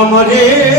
আমারে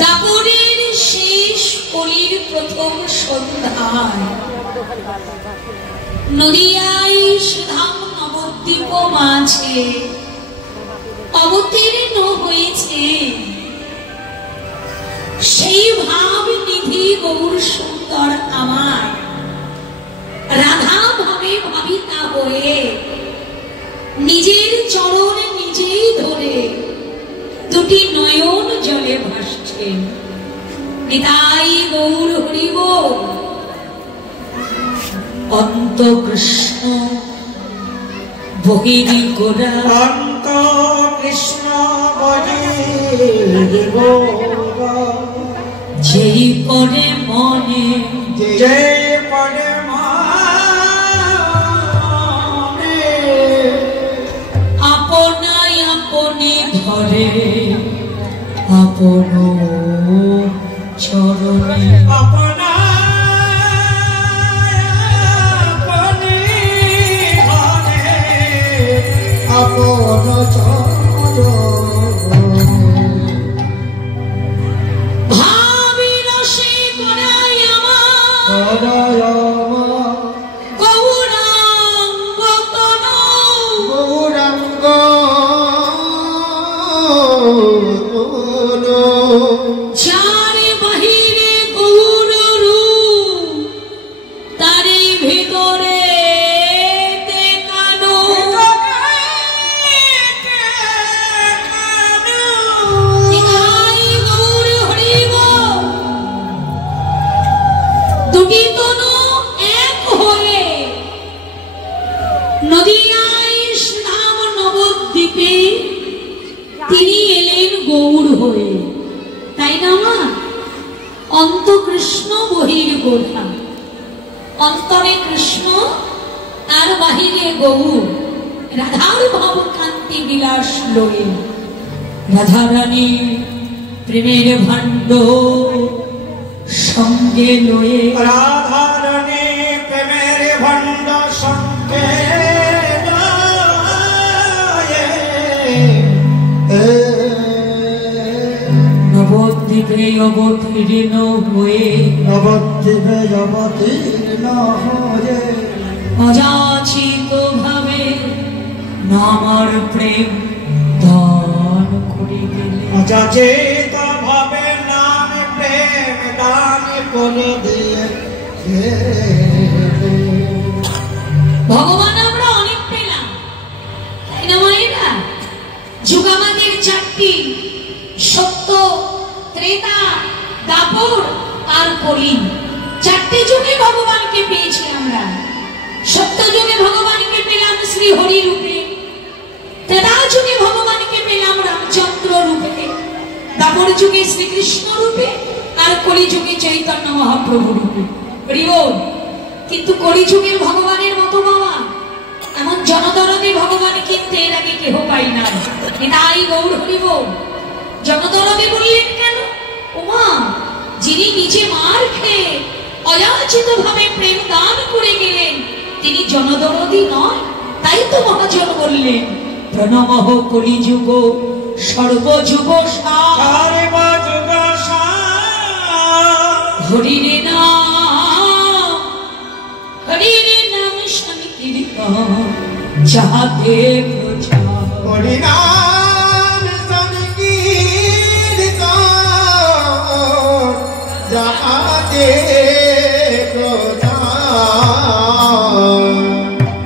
দাপরের শেষ কলির প্রথম সন্ধ্যায় নদিয়ায় সুধাম নবদ্বীপ মাঝে অবতীর্ণ হয়েছে সেই ভাব নিধি গৌর সুন্দর আমার রাধা ভাবে ভাবিতা হয়ে নিজের চরণ নিজেই ধরে দুটি নয়ন জলে ভাসছে। নিতাই গৌর হরি বল। অন্ত কৃষ্ণ বহিরি গোরা, অন্ত কৃষ্ণ বহিরি গোরা, যেই পরে মনে, যেই পরে মনে, আপনাই আপনি ধরে আপন চরণে, আপন চরণে ভাবি রসে করাই আমার গৌরাঙ্গ তনু, গৌরাঙ্গ যারে বাহিরে গৌর রূপ তারে ভেতরে দেখানো। নিতাই গৌর হরি বল। দুটি তনু এক হয়ে নদিয়ায় সুধাম নবদ্বীপে তিনি এলেন গৌর হয়ে, তাই না মা? অন্ত কৃষ্ণ বহির গোরা, অন্তরে কৃষ্ণ আর বাহিরে গৌর, রাধার ভাব কান্তি বিলাস লয়ে। রাধা রানী প্রেমের ভাণ্ড সঙ্গে লয়ে, রাধা রানী প্রেমের ভণ্ড সঙ্গে নবদ্বীপে অবতীর্ণ হয়ে, নবদ্বীপে অবতীর্ণ হয়ে অযাচিত ভাবে নামার প্রেম দান করে দিলে। অযাচিত ভাবে নাম প্রেম দান করে দিয়ে ভগবান আমরা অনেক পেলাম, তাই না মায়েরা? যুগ আমাদের চারটি, সত্য, ত্রেতা, দাপর আর কলি। চারটে যুগে ভগবানকে পেয়েছি আমরা। সত্য যুগে ভগবানকে পেলাম শ্রী হরি রূপে, ত্রেতা যুগে ভগবানকে পেলাম রামচন্দ্র রূপে, দাপর যুগে শ্রীকৃষ্ণ রূপে, আর কলি যুগে চৈতন্য মহাপ্রভু রূপে। হরি বল। কিন্তু কলি যুগের ভগবানের মতো বাবা এমন জনদরদে ভগবান কিন্তু এর আগে কেহ পাই না। নিতাই গৌর হরি বল। জনদরদে বললেন কেন? ওমা, যিনি নিজে মার খেয়ে অযাচিত ভাবে প্রেম দান করে গেলেন তিনি জনদরদি নয়? তাই তো মহাজন বললেন প্রণমঃ কলিযুগ সর্বযুগ সর্বযুগ হরির নাম, হরির নাম সংকীর্তন যাহাতে প্রচার। হরিনাম সংকীর্তন যাহাতে প্রচার।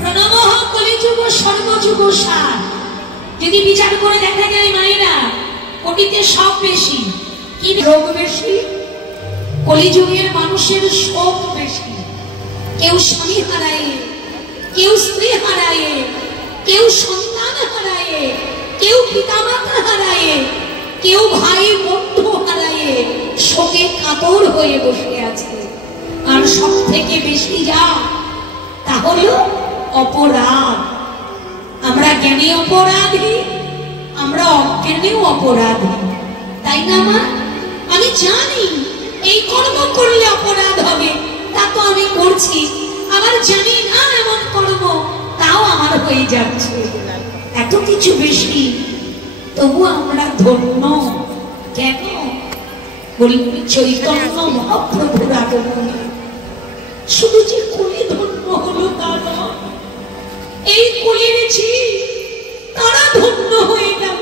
প্রণমঃ কলিযুগ সর্বযুগ সার। যদি বিচার করে দেখা যায় মায়েরা, কোটিতে সব বেশি, কি রোগ বেশি? কলিযুগের মানুষের শোক বেশি। কেউ স্বামী হারায়, কেউ স্ত্রী হারায়, কেউ সন্তান হারায়, কেউ পিতামাতা হারায়, কেউ ভাই বন্ধু হারায়, শোকে কাতর হয়ে বসে আছে। আর সব থেকে বেশি যা তা হলো অপরাধ। আমরা জ্ঞানী অপরাধী, আমরা অজ্ঞানেও অপরাধী, তাই না মা? আমি জানি এই কর্ম করলে অপরাধ হবে, তা তো আমি করছি। আবার জানি না এমন কর্ম, তাও আমার হয়ে যাচ্ছে। এত কিছু বেশি, তবু আমরা ধন্য কেন? বলি চৈতন্য মহাপ্রভুর আগমনে শুধু যে কুলি ধন্য হলো তা নয়, এই কুলির জীব তারা ধন্য হয়ে গেল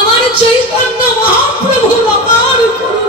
আমার চৈতন্য মহাপ্রভুর অপার করুণা।